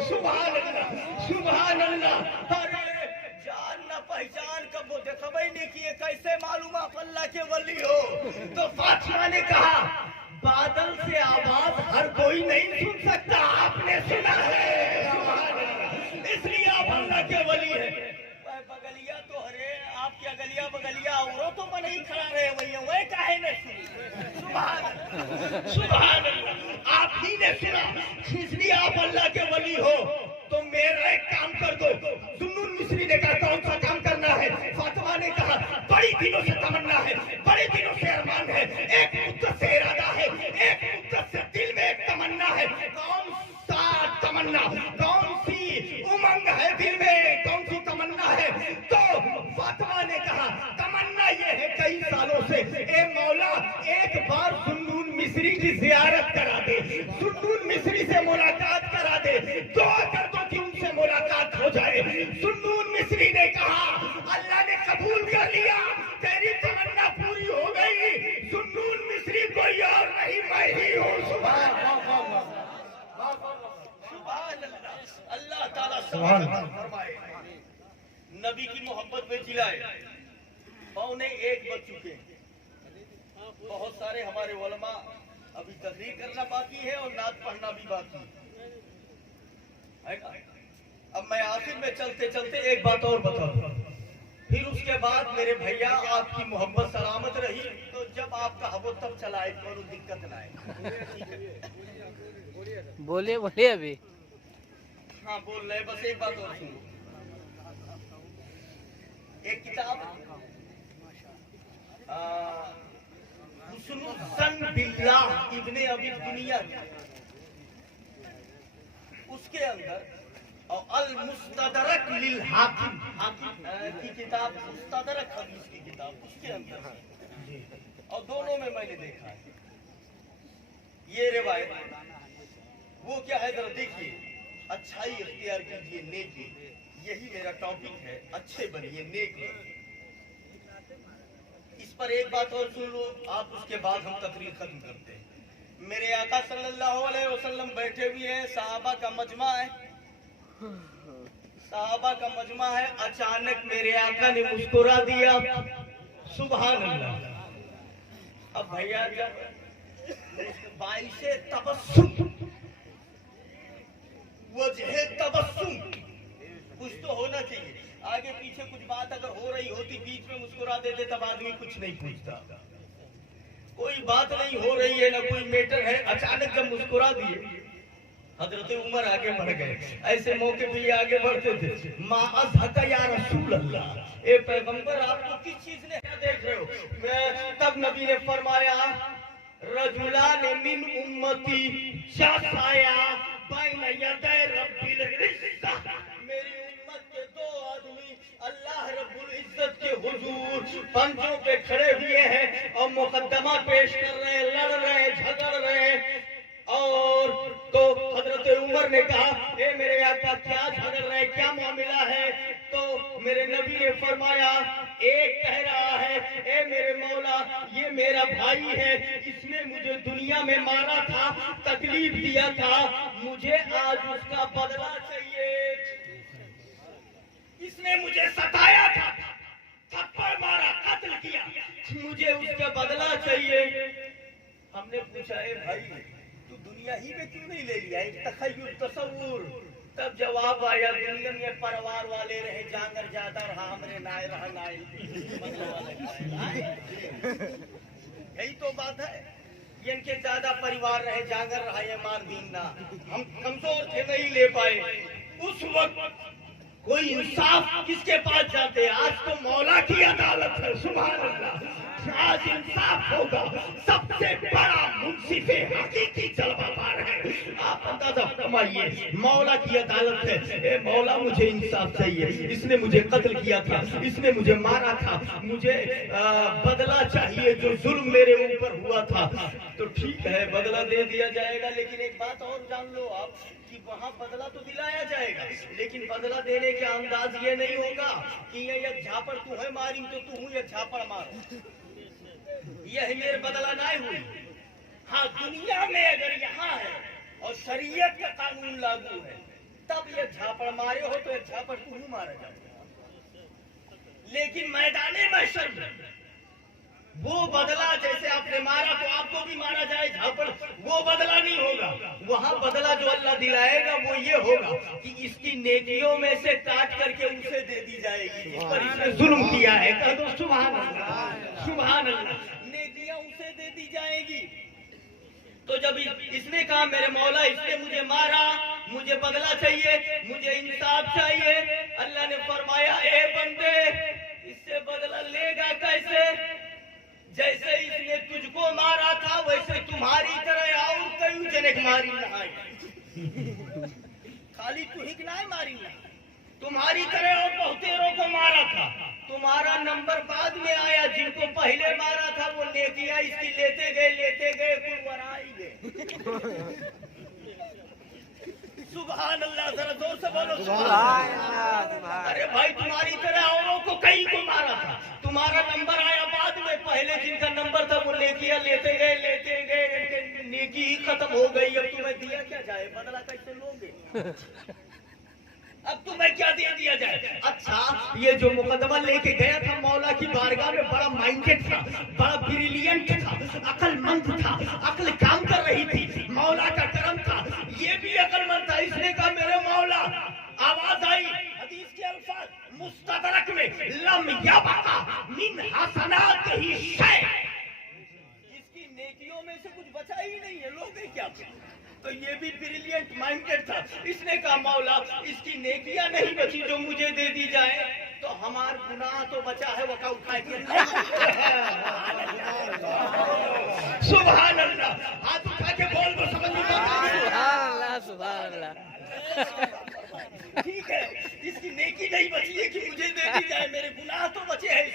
सुभान अल्लाह, सुभान अल्लाह। अरे जान न पहचान कब वो देखबे नहीं किए, कैसे मालूम आप अल्लाह के वली हो? तो फातिमा ने कहा बादल से आवाज हर कोई नहीं सुन सकता, आपने सुना है। सुभान अल्लाह, इसलिए आप अल्लाह के वली है। बगलिया तो हरे आपकी अगलिया बगलिया औरों तो मन ही खड़ा रहे वही वह काहे न सुनी। सुभान सुभान अल्लाह, आप ही ने सुना, इसलिए आप अल्लाह के वली हो। तो मेरा एक काम कर दो। जुन्नून मिस्री ने कहा कौन सा काम करना है? फातिमा ने कहा बड़ी दिनों से तमन्ना है, बड़े दिनों से अरमान है, एक मुद्दत से इरादा है, एक मुद्दत से दिल में एक मिस्री की जियारत करा दे, सुन्नून मिस्री से मुलाकात करा दे, दुआ कर दो कि उनसे मुलाकात हो जाए। सुन्नून मिस्री ने कहा अल्लाह ने कबूल कर लिया, तेरी तमन्ना पूरी हो गई। सुन्नून मिस्री कोई और नहीं, मैं ही हूँ। सुभान अल्लाह ताला सुभान फरमाए। नबी की मोहब्बत में जिलाए 12:45 बज चुके हैं। बहुत सारे हमारे उलमा अभी तकरीर करना बाकी है और नात पढ़ना भी बाकी है ना? अब मैं आखिर में चलते चलते एक बात और बताऊं, फिर उसके बाद मेरे भैया आपकी मोहब्बत सलामत रही तो जब आपका हवो तब चलाए, कोई दिक्कत ना आए। बोले बोले अभी हाँ बोल रहे, बस एक बात और सुनो। एक किताब हुस्नुज़्ज़न बिल्लाह इब्ने अबी दुनिया उसके अंदर और अल मुस्तदरक लिल हाकिम की किताब, मुस्तदरक हदीस की किताब, उसके अंदर और दोनों में मैंने देखा है ये रिवायत। वो क्या है जरा देखिए, अच्छाई इख्तियार कीजिए, नेकी, यही मेरा टॉपिक है, अच्छे बनिए, नेक बनिए। इस पर एक बात और सुन लो आप, उसके बाद हम तकरीर खत्म करते हैं। मेरे आका सल्लल्लाहु अलैहि वसल्लम बैठे हुए हैं, सहाबा का मजमा है, सहाबा का मजमा है। अचानक मेरे आका ने मुस्कुरा दिया, सुभान अल्लाह। अब भैया जब बाइशे तबस्सुम, वजह तबस्सुम, कुछ तो होना चाहिए। आगे पीछे कुछ बात अगर हो रही होती, बीच में मुस्कुरा देते तब आदमी कुछ नहीं पूछता। कोई बात नहीं हो रही है, ना कोई मैटर है, अचानक जब मुस्कुरा दिए, हजरत उमर आगे बढ़ गए। ऐसे मौके पे ये आगे बढ़ते थे, माँ अज़हका या रसूल अल्लाह, ए पैगंबर आपको किस चीज ने देख रहे हो? तब नबी ने फरमाया रजुलान मिन उम्मती शासाया बैन यदै रब्बिल इज्जत, मेरी उम्मत के दो आदमी अल्लाह रब्बुल इज्जत के हुजूर पंजों पे खड़े हुए हैं और मुकद्दमा पेश कर रहे हैं, लड़ रहे हैं, झगड़ रहे हैं। और तो हजरत उमर ने कहा ए मेरे आका क्या झगड़ रहे हैं, क्या मामला है? तो मेरे नबी ने फरमाया एक कह रहा है ए मेरे मौला ये मेरा भाई है, इसने मुझे दुनिया में मारा था, तकलीफ दिया था, मुझे आज उसका बदला चाहिए। इसने मुझे सताया था, थप्पड़ मारा, कत्ल किया, मुझे उसका बदला चाहिए। हमने पूछा ए भाई तू दुनिया ही में क्यों नहीं ले लिया, एक तखय्युल तसव्वुर? तब जवाब आया दुनिया में परिवार वाले रहे, जांगर ज्यादा रहा, हमरे नाय रहा नाय, यही तो बात है। इनके ज्यादा परिवार रहे, जांगर रहा, ये मार दीना, हम कमजोर थे नहीं ले पाए। उस वक्त कोई इंसाफ किसके पास जाते? आज तो मौला की अदालत है, सुभान अल्लाह। आज इंसाफ होगा, सबसे बड़ा मुंसिफ हकीकी जलवाबार है। आप अंदाजा फरमाइए, मौला की अदालत है, ए मौला मुझे इंसाफ चाहिए, इसने मुझे कत्ल किया था, इसने मुझे मारा था, मुझे बदला चाहिए जो जुल्म मेरे ऊपर हुआ था। तो ठीक है बदला दे दिया जाएगा, लेकिन एक बात और जान लो आप कि वहाँ बदला तो दिलाया जाएगा, लेकिन बदला देने का अंदाज ये नहीं होगा कि ये एक झापड़ तू है मारी तो तू हूँ एक झापड़ मारो, यही मेरे बदला नहीं हुई। हाँ दुनिया में अगर यहाँ है और शरीयत का कानून लागू है तब ये झापड़ मारे हो तो एक झापड़ तू ही मारा जाए, लेकिन मैदाने महशर में वो बदला जैसे आपने मारा तो आपको भी मारा जाए झापड़, वो बदला नहीं होगा। वहाँ बदला जो अल्लाह दिलाएगा वो ये होगा कि इसकी नेकियों में से काट करके उसे दे दी जाएगी जिस पर इसने जुल्म किया है। कह दो सुभान अल्लाह, सुभान अल्लाह, नेकियां उसे दे दी जाएगी। तो जब इसने कहा मेरे मौला इसने मुझे मारा, मुझे बदला चाहिए, मुझे इंसाफ चाहिए, अल्लाह ने फरमाया ए बंदे इससे बदला लेगा कैसे? जैसे इसने तुझको मारा था वैसे तुम्हारी तरह और कई जने मारी नहाई, खाली तू ही ना मारी ना, तुम्हारी तरह और बहुतेरों को मारा था। तुम्हारा नंबर बाद में आया, जिनको पहले मारा था वो नेकियां इसकी लेते गए कुल वरा सुभान अल्लाह, जरा जोर से बोलो सुभान सुभान अल्लाह। अल्लाह। अरे भाई, तुम्हारी तरह औरों को कई को मारा था, तुम्हारा नंबर आया बाद में। पहले जिनका नंबर था वो नेकियां लेते गए, नेकी ही खत्म हो गई। अब तुम्हें दिया क्या जाए, बदला कैसे लोगे? अब तुम्हें क्या दे दिया जाए? अच्छा, ये जो मुकदमा लेके गया था मौला की बारगाह में, बड़ा माइंडेड था, बड़ा ब्रिलियंट था, अक्लमंद था, अक्ल काम कर रही थी, मौला का करम था। ये भी अक्लमंद था, इसने कहा मेरे मौला, आवाज आई, हदीस के अल्फाज मुस्तदरक में, लम यबका मिन हसनातिही शै, इसकी नेकियों में से कुछ बचा ही नहीं है, लोगे क्या? तो ये भी ब्रिलियंट माइंडेड था, इसने कहा मौला, इसकी नेकियां नहीं बची जो मुझे दे दी जाए, तो हमार गुनाह तो बचा है, वका उठा के सुभान अल्लाह, हाथ उठा के बोल दो, समझ में सुभान अल्लाह, सुभान अल्लाह। ठीक है, इसकी नेकी नहीं बची है कि मुझे दे दी जाए, मेरे गुनाह तो बचे हैं,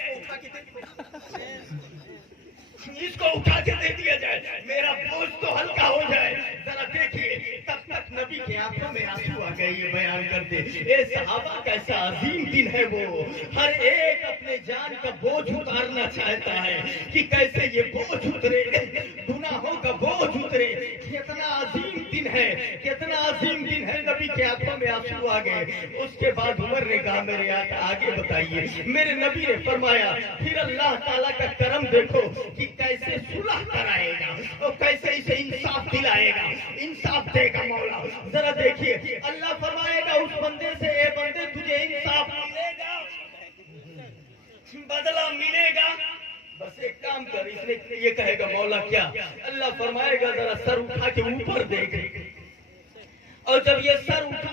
इसको उठा के दे दिया जाए, मेरा बोझ तो हल्का हो जाए। जरा देखिए, तब तक नबी की आंखों में आंसू आ गए, ये बयान करते, ए सहाबा, कैसा अजीम दिन है वो, हर एक अपने जान का बोझ उतारना चाहता है कि कैसे ये बोझ उतरे, गुनाहों का बोझ उतरे। कितना अजीम दिन है, कितना अजीम दिन है। नबी के आंखों में आंसू आ गए। उसके बाद उमर ने कहा, मेरे आगे बताइए। मेरे नबी ने फरमाया, फिर अल्लाह ताला का करम देखो कि कैसे सुलह कराएगा और कैसे इसे इंसाफ दिलाएगा, इंसाफ देगा मौला। जरा देखिए, अल्लाह फरमाएगा उस बंदे से, ए बंदे, तुझे इंसाफ मिलेगा, बदला मिलेगा, बस एक काम कर। इसने ये कहेगा, मौला क्या? अल्लाह फरमाएगा, जरा सर उठा के ऊपर देख, और जब ये सर उठा,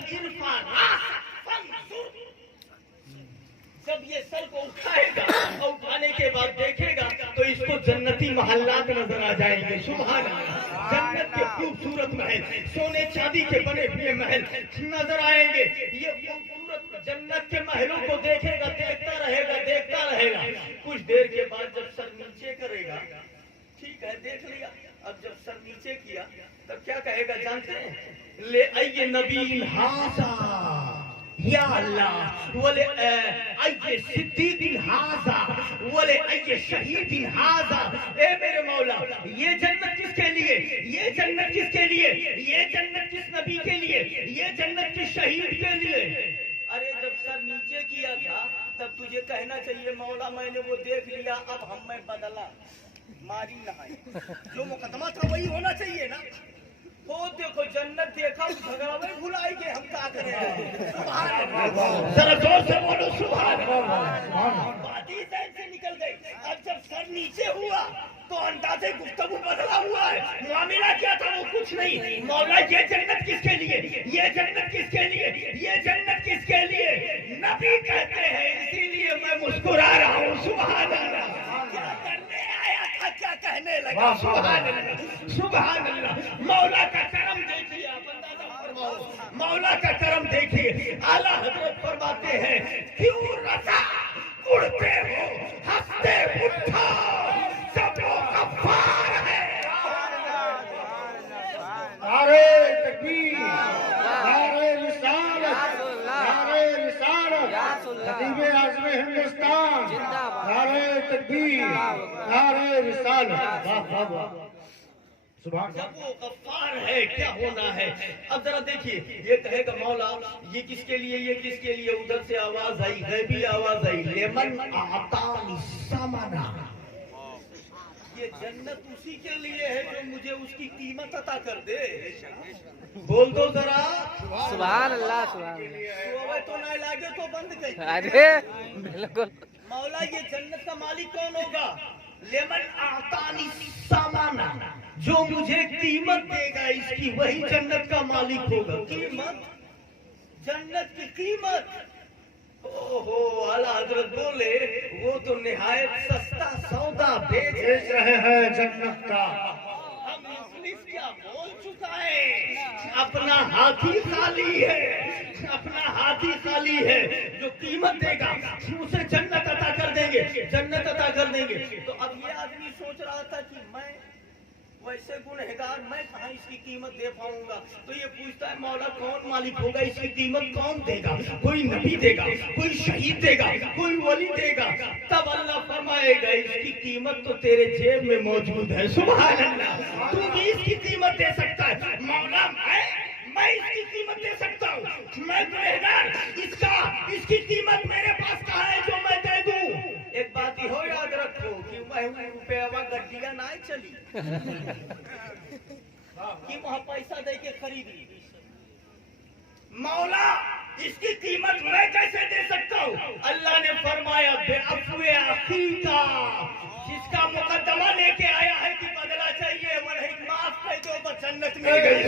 जब ये सर को उठाएगा और उठाने के बाद देखेगा तो इसको जन्नती महल्लात नजर आ जाएंगे। सुभान अल्लाह, जन्नत के खूबसूरत महल, सोने चांदी के बने हुए महल नजर आएंगे। ये खूबसूरत जन्नत के महलों को देखेगा, देखता रहेगा, देखता रहेगा। कुछ देर के बाद जब सर नीचे करेगा, ठीक है, देख लिया, अब जब सर नीचे किया तब क्या कहेगा जानते हैं? ले आइए नबी हाजा, या अल्लाह, वले आइए सिद्दीक़ हाजा, वले आइए शहीद हाजा। ए मेरे मौला, ये जन्नत किसके लिए, ये जन्नत किसके लिए, ये जन्नत किस नबी के लिए, ये जन्नत किस शहीद के लिए? अरे जब सर नीचे किया था तब तुझे कहना चाहिए, मौला मैंने वो देख लिया, अब हम में बदला मारी ना है, जो मुकदमा था वही होना चाहिए ना। वो देखो, जन्नत देखा, झगड़ा में भुलाई गए, हम क्या करें? जरा जोर से बोलो सुभान अल्लाह। बात ही सही से निकल गई। अब जब सर नीचे हुआ तो अंदाजे गुफ्तगू बदला हुआ है। मामला क्या था वो कुछ नहीं। मौला, ये जन्नत किसके लिए, ये जन्नत किसके लिए, ये जन्नत किसके लिए? नबी कहते हैं, इसीलिए मैं मुस्कुरा रहा हूँ। सुभान अल्लाह। क्या करने आया था, क्या कहने लगा? सुभान अल्लाह, सुभान अल्लाह। मौला का करम देखिए, आप अंदाजा फरमाओ, मौला का करम देखिए। आला हजरत फरमाते हैं, क्यों रजा उड़ते हो, हंसते उठा, सब गफ्फार है। नारे तकबीर, नारे रिसालत, नारे रिसालत, खतीबे आज़म हिंदुस्तान, नारे तकबीर, नारे रिसालत। वाह वाह वाह, सुभान अल्लाह। जब वो गफ्फार है, क्या होना है? अब जरा देखिए, ये कहेगा मौला, ये किसके लिए, ये किसके लिए? उधर से आवाज आई, गैबी आवाज आई, लेमन आतानी समाना, ये जन्नत उसी के लिए है जो मुझे उसकी कीमत अता कर दे। बोल दो जरा सुभान अल्लाह, सुभान अल्लाह। तो ना लागे तो बंद गई। अरे बिल्कुल। मौला, ये जन्नत का मालिक कौन होगा? लेमन आतानी सामाना, जो मुझे कीमत देगा इसकी, वही जन्नत का मालिक होगा। कीमत, जन्नत की कीमत। ओहो, आला हजरत बोले, वो तो निहायत सस्ता सौदा बेच रहे हैं जन्नत का। हम मुस्लिम क्या बोल चुका है, अपना हाथी खाली है, अपना हाथी खाली है। जो कीमत देगा उसे जन्नत अता कर देंगे, जन्नत अता कर देंगे। तो अब ये आदमी सोच रहा था कि मैं वैसे गुनहगार मैं कहाँ इसकी कीमत दे पाऊंगा। तो ये पूछता है मौला कौन मालिक होगा, इसकी कीमत कौन देगा? कोई नबी देगा, कोई शहीद देगा, कोई वली देगा। तब अल्लाह फरमाएगा इसकी कीमत तो तेरे जेब में मौजूद है। सुभान अल्लाह, तू भी इसकी कीमत दे सकता है। मौला मैं इसकी कीमत दे सकता हूँ, मैं गुनहगार, इसकी कीमत मेरे पास कहाँ है जो मैं दे दूं? एक बात हो याद रखो कि मैं रुपया गड्डिया ना चली कि वहां पैसा दे के खरीदी। मौला इसकी कीमत मैं कैसे दे सकता हूँ? अल्लाह ने फरमाया बेअफ़्वे अक़ीका, जिसका मुकद्दमा लेके आया है कि बदला चाहिए वही माफ कर दो बस जन्नत मिल गई।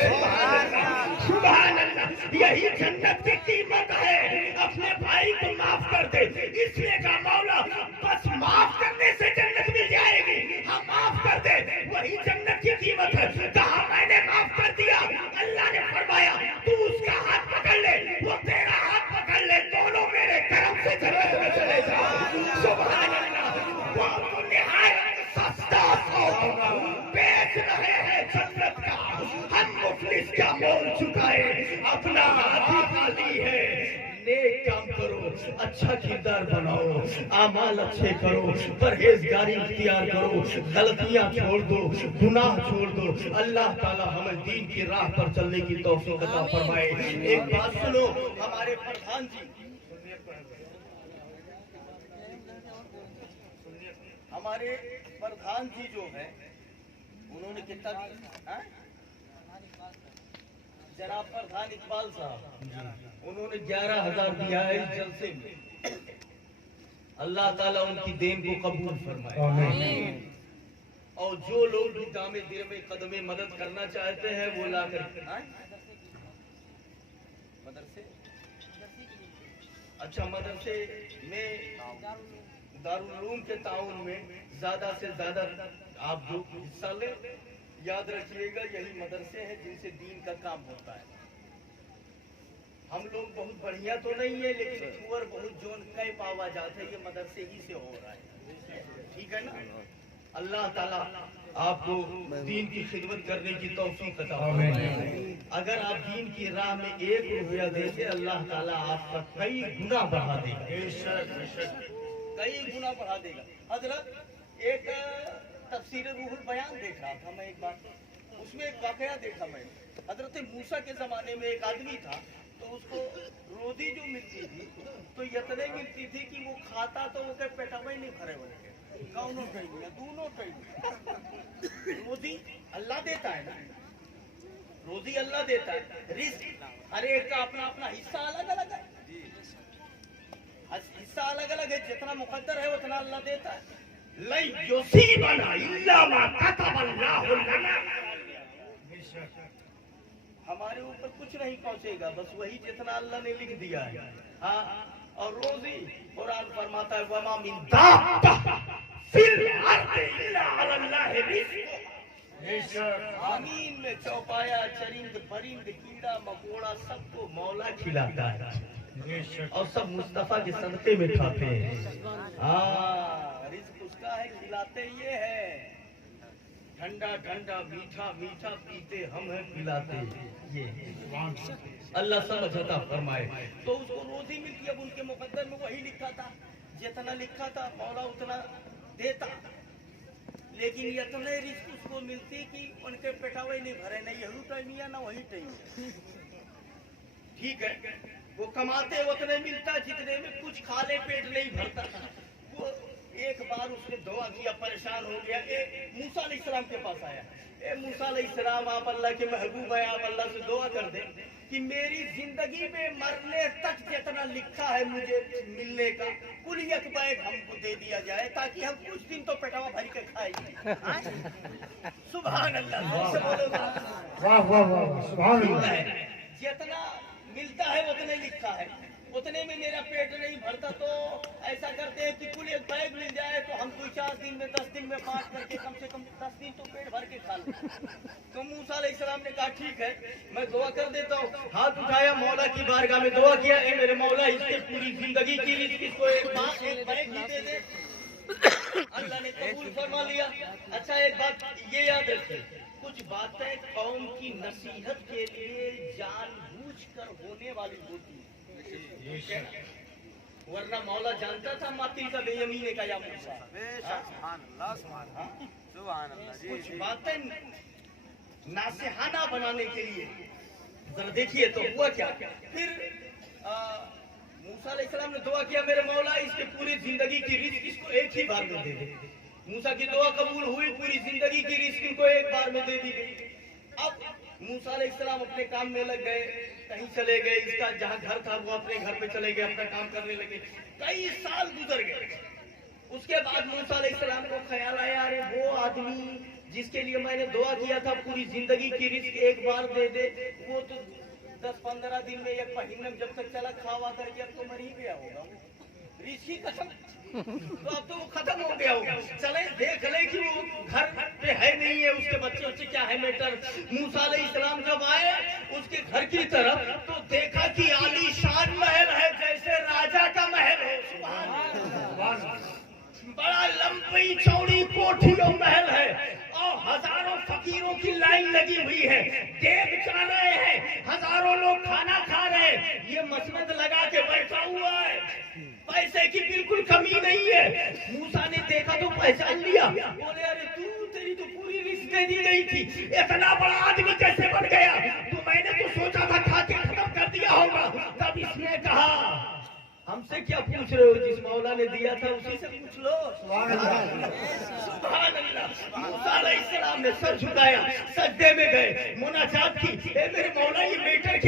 सुभान अल्लाह, यही जन्नत की कीमत है। अपने भाई को माफ कर दे, इसलिए का मौला बस माफ करने से जन्नत मिल जाएगी। हम माफ कर दे वही जन्नत की कीमत है। कहा मैंने माफ कर दिया, अल्लाह ने फरमाया तू उसका हाथ पकड़ ले, वो तेरा हाथ पकड़ ले, दोनों मेरे करम से जन्नत में चले जाओ। सुभान अल्लाह, वो तो निहायत सस्ता सौदा बेच रहे हैं जन्नत का। हम मुफलिस का मोल चुकाए, अपना हाथी खाली है। नेक काम करो, अच्छा किरदार बनाओ, आमाल अच्छे करो, परहेजगारी इख्तियार करो, गलतियां छोड़ दो, गुनाह छोड़ दो। अल्लाह ताला हमें दीन की राह पर चलने की तौफीक अता फरमाए। एक बात सुनो, हमारे प्रधान जी, हमारे प्रधान जी जो है उन्होंने कितना दिया? जनाब प्रधान इकबाल साहब, उन्होंने 11,000 दिया है इस जलसे में। अल्लाह ताला उनकी देन को कबूल फरमाए। और जो लोग भी दामे दिरमे कदमे मदद करना चाहते हैं वो ला कर मदरसे, अच्छा मदरसे में दारुल उलूम के ताउन में ज्यादा से ज्यादा आप जो हिस्सा ले, याद रखिएगा यही मदरसे हैं जिनसे दीन का काम होता है। हम लोग बहुत बढ़िया तो नहीं है, लेकिन छुअर बहुत जोन कई पावा जाता है, ये मदरसे ही से हो रहा है। ठीक है ना? अल्लाह ताला आपको दीन की खिदमत करने की तौफीक अता फरमाए। अगर आप दीन की राह में 1 रुपया देंगे, अल्लाह ताला आपका कई गुना बढ़ा देगा, कई गुना बढ़ा देगा। हजरत एक तफसीर रूहुल बयान देख रहा था मैं एक बार, उसमें एक वाकया देखा मैं। हजरत मूसा के जमाने में एक आदमी था, तो उसको रोटी जो मिलती थी तो इतने मिलती थी कि वो खाता तो उसके पेटा में नहीं भरे हुए, दोनों रोजी अल्लाह देता है ना, रोजी अल्लाह देता है। रिस्क हर एक का अपना अपना हिस्सा अलग अलग है, हिस्सा अलग अलग है, जितना मुकद्दर है उतना अल्लाह देता है। हमारे ऊपर कुछ नहीं पहुंचेगा, बस वही जितना अल्लाह ने लिख दिया है। हाँ, और रोजी कुरान फरमाता है वमा मिन दाब्बा फिल अर्दि इल्ला अल्लाह रिज़्क़ुहा। जमीन में चौपाया, चरिंद परिंद, कीड़ा मकोड़ा सबको मौला खिलाता है और सब मुस्तफा के सदके में खाते हैं। हाँ, रिज़्क़ उसका है, खिलाते ये है। ठंडा ठंडा मीठा मीठा पीते हम हैं, पिलाते ये। अल्लाह समझ अता फरमाए। तो उसको रोजी मिलती, अब उनके मुकद्दर में वही लिखा था, जितना लिखा था मौला उतना देता, लेकिन इतने रिस्क उसको मिलती कि उनके पेटावे नहीं भरे, नहीं यही टाइम ना वही टाइम। ठीक है, वो कमाते उतने मिलता जितने में कुछ खा ले पेट नहीं भरता। वो एक बार उसने दुआ किया, परेशान हो गया। मूसा अलैहिस्सलाम के पास आया, ए मूसा अलैहिस्सलाम आप अल्लाह के महबूब हैं, आप अल्लाह से दुआ कर दे कि मेरी जिंदगी में मरने तक जितना लिखा है मुझे मिलने का कुल एक बैग हमको दे दिया जाए, ताकि हम कुछ दिन तो पेटावा भर के खाएंगे। सुभान अल्लाह, वाह वाह वाह, सुभान अल्लाह। जितना मिलता है उतने लिखा है, उतने में मेरा पेट नहीं भरता, तो ऐसा करते हैं कि कुल एक बैग मिल जाए तो हम 2-4 दिन में 10 दिन में बांट करके कम से कम 10 दिन तो पेट भर के खा लें। तो मूसा अलैहिस्सलाम ने कहा ठीक है, मैं दुआ कर देता हूँ। हाथ उठाया, मौला की बारगाह में दुआ किया, ए मेरे मौला इसके पूरी जिंदगी की इसको एक बैग ही दे दे। अल्लाह ने कबूल फरमा लिया। अच्छा एक बात ये याद रखिए, कुछ बातें कौम की नसीहत के लिए जानबूझकर होने वाली होती है, वरना मौला जानता था मातिल का बेयमीने का या मूसा। कुछ बातें नासिहाना बनाने के लिए, जरा देखिए तो हुआ क्या। फिर मूसा अलैहिस्सलाम ने दुआ किया, मेरे मौला इसके पूरी जिंदगी की रिस्क इसको एक ही बार में दे दे। मूसा की दुआ कबूल हुई, पूरी जिंदगी की रिस्क इनको एक बार में दे दी गई। अब मूसा अलैहिस्सलाम अपने काम में लग गए, कहीं चले गए, इसका जहाँ घर था वो अपने घर पे चले गए, अपना काम करने लगे। कई साल गुजर गए। उसके बाद मूसा अलैहिस्सलाम को ख्याल आया, अरे वो आदमी जिसके लिए मैंने दुआ किया था पूरी जिंदगी की रिस्क एक बार दे दे, वो तो 10-15 दिन में, एक महीने में जब तक चला खावा करके अब तो मर ही गया होगा, रिस्क ही खत्म, तो अब तो वो खत्म हो गया होगा। चले देख ले कि वो घर पे है नहीं है, उसके बच्चे क्या है मैटर। मूसा अलैहिस्सलाम जब आए उसके घर की तरफ तो देखा कि आलीशान महल है, जैसे राजा का महल हो। सुभान अल्लाह। बड़ा लंबी चौड़ी कोठी और महल है, और हजारों फकीरों की लाइन लगी हुई है, देख जा रहे हैं, हजारों लोग खाना खा रहे हैं, ये मसनद लगा के बैठा हुआ है, पैसे की बिल्कुल कमी नहीं है। मूसा ने देखा तो पहचान लिया, बोले अरे तू, तेरी तो पूरी रिस्क दे दी गई थी, इतना बड़ा आदमी कैसे बन गया? तो मैंने तो सोचा था खा के खत्म कर दिया होगा। तब इसने कहा, हमसे क्या पूछ रहे हो, जिस मौला ने दिया था उसी से पूछ लो। सुभान अल्लाह। मूसा अलैहिस्सलाम ने सर झुकाया, सजदे में गए, मुनाजात की, ए मेरे मौला ये बेटे